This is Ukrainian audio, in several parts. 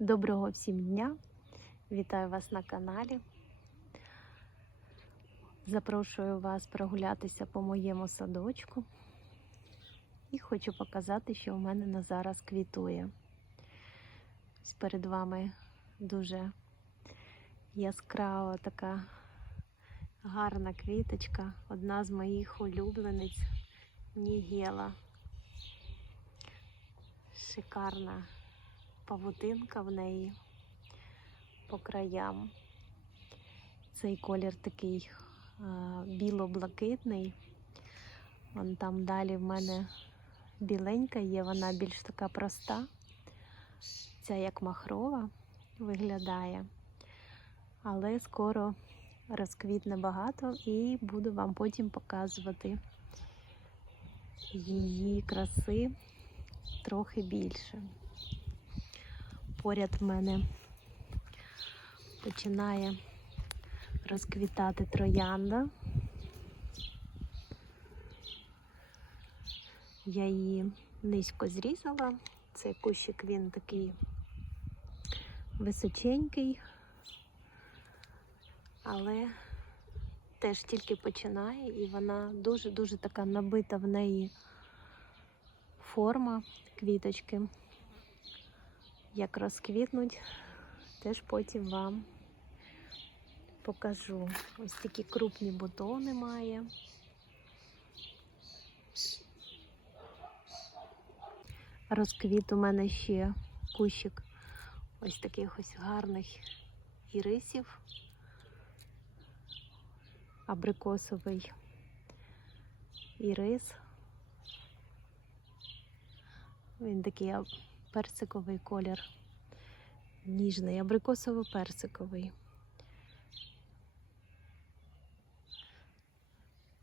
Доброго всім дня! Вітаю вас на каналі. Запрошую вас прогулятися по моєму садочку і хочу показати, що у мене на зараз квітує. Перед вами дуже яскрава така гарна квіточка, одна з моїх улюблениць Нігела. Шикарна павутинка в неї по краям. Цей колір такий біло-блакитний. Вон там далі в мене біленька є, вона більш така проста. Ця як махрова виглядає. Але скоро розквітне багато і буду вам потім показувати її краси трохи більше. Поряд в мене починає розквітати троянда. Я її низько зрізала. Цей кущик він такий височенький, але теж тільки починає, і вона дуже-дуже така набита в неї форма квіточки. Як розквітнуть, теж потім вам покажу. Ось такі крупні бутони має. Розквіт у мене ще кущик ось таких ось гарних ірисів. Абрикосовий ірис. Він такий персиковий колір, ніжний, абрикосово-персиковий.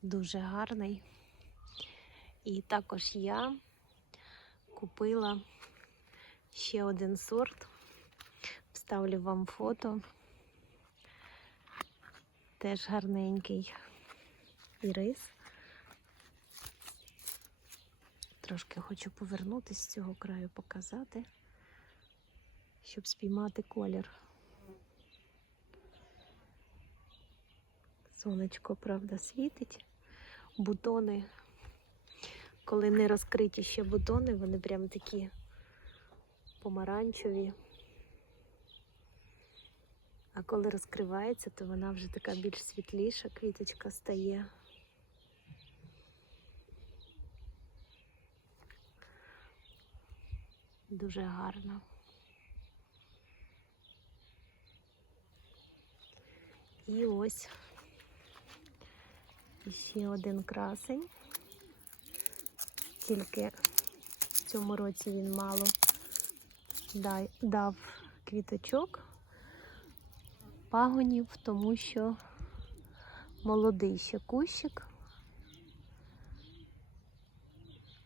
Дуже гарний. І також я купила ще один сорт. Вставлю вам фото. Теж гарненький ірис. Трошки хочу повернутися з цього краю, показати, щоб спіймати колір. Сонечко, правда, світить. Бутони, коли не розкриті ще бутони, вони прям такі помаранчеві. А коли розкривається, то вона вже така більш світліша квіточка стає. Дуже гарно. І ось ще один красень. Тільки в цьому році він мало дав квіточок, пагонів, тому що молодий ще кущик,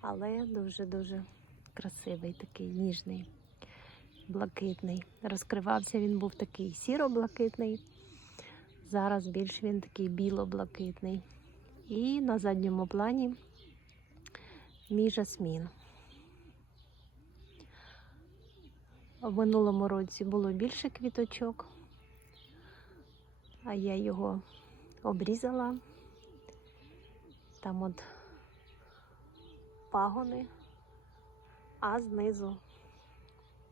але дуже-дуже красивий, такий ніжний, блакитний. Розкривався він був такий сіро-блакитний, зараз більш він такий біло-блакитний. І на задньому плані мій жасмін. В минулому році було більше квіточок, а я його обрізала. Там от пагони, а знизу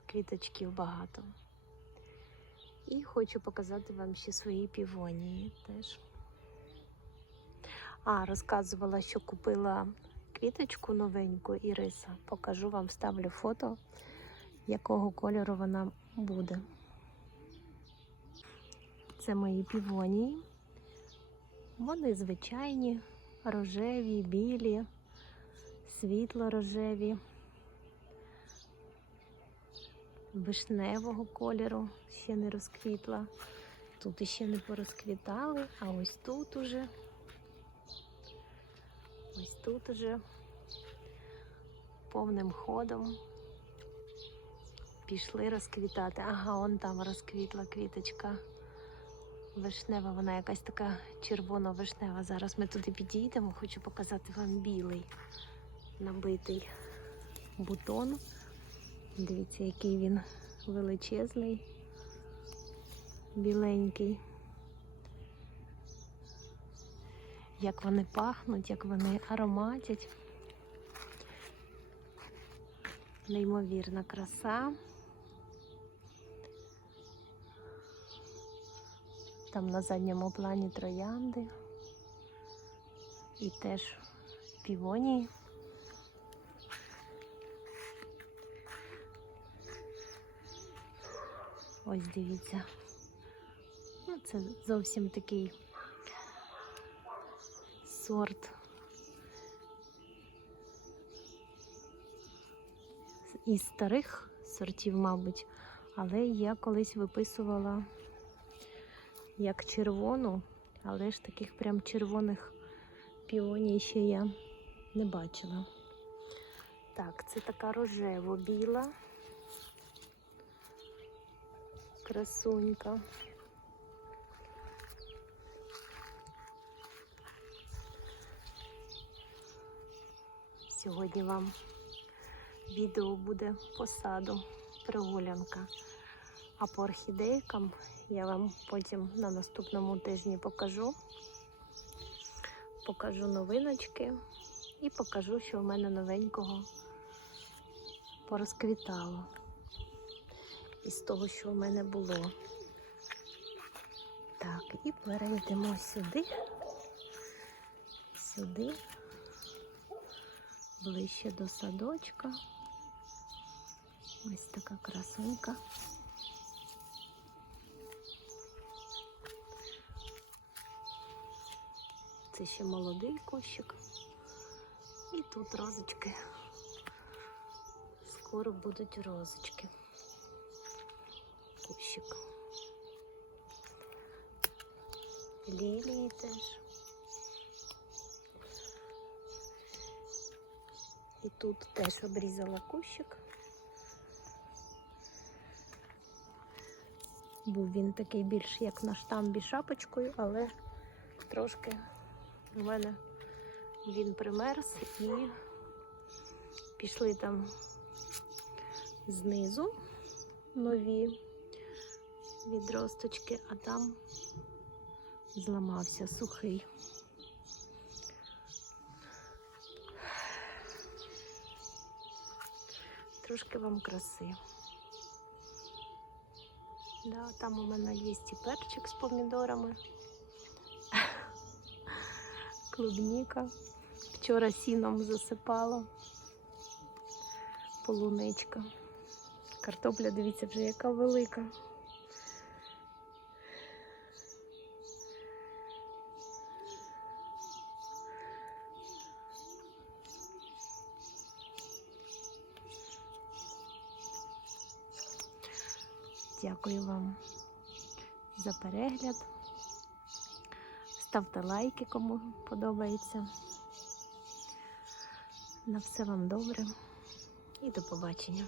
квіточків багато. І хочу показати вам ще свої півонії теж. А, розказувала, що купила квіточку новеньку іриса. Покажу вам, ставлю фото, якого кольору вона буде. Це мої півонії. Вони звичайні, рожеві, білі, світло-рожеві, вишневого кольору ще не розквітла. Тут іще не порозквітали, а ось тут уже. Ось тут уже повним ходом пішли розквітати. Ага, он там розквітла квіточка. Вишнева, вона якась така червоно-вишнева. Зараз ми туди підійдемо, хочу показати вам білий набитий бутон. Дивіться, який він величезний, біленький. Як вони пахнуть, як вони ароматять. Неймовірна краса. Там на задньому плані троянди і теж півонії. Ось дивіться. Ну, це зовсім такий сорт із старих сортів, мабуть, але я колись виписувала як червону, але ж таких прям червоних піоній ще я не бачила. Так, це така рожево-біла. Красунька. Сьогодні вам відео буде по саду прогулянка. А по орхідейкам я вам потім на наступному тижні покажу. Покажу новиночки і покажу, що в мене новенького порозквітало із того, що в мене було. Так, і перейдемо сюди, сюди, ближче до садочка. Ось така красунька. Це ще молодий кущик. І тут розочки. Скоро будуть розочки. Кущик. Лілії теж. І тут теж обрізала кущик. Був він такий більш як на штамбі шапочкою, але трошки у мене він примерз і пішли там знизу нові відросточки, а там зламався сухий. Трошки вам краси. Да, там у мене є і перчик з помідорами. Клубніка. Вчора сіном засипала. Полуничка. Картопля, дивіться, вже яка велика. Дякую вам за перегляд. Ставте лайки, кому подобається. На все вам добре і до побачення.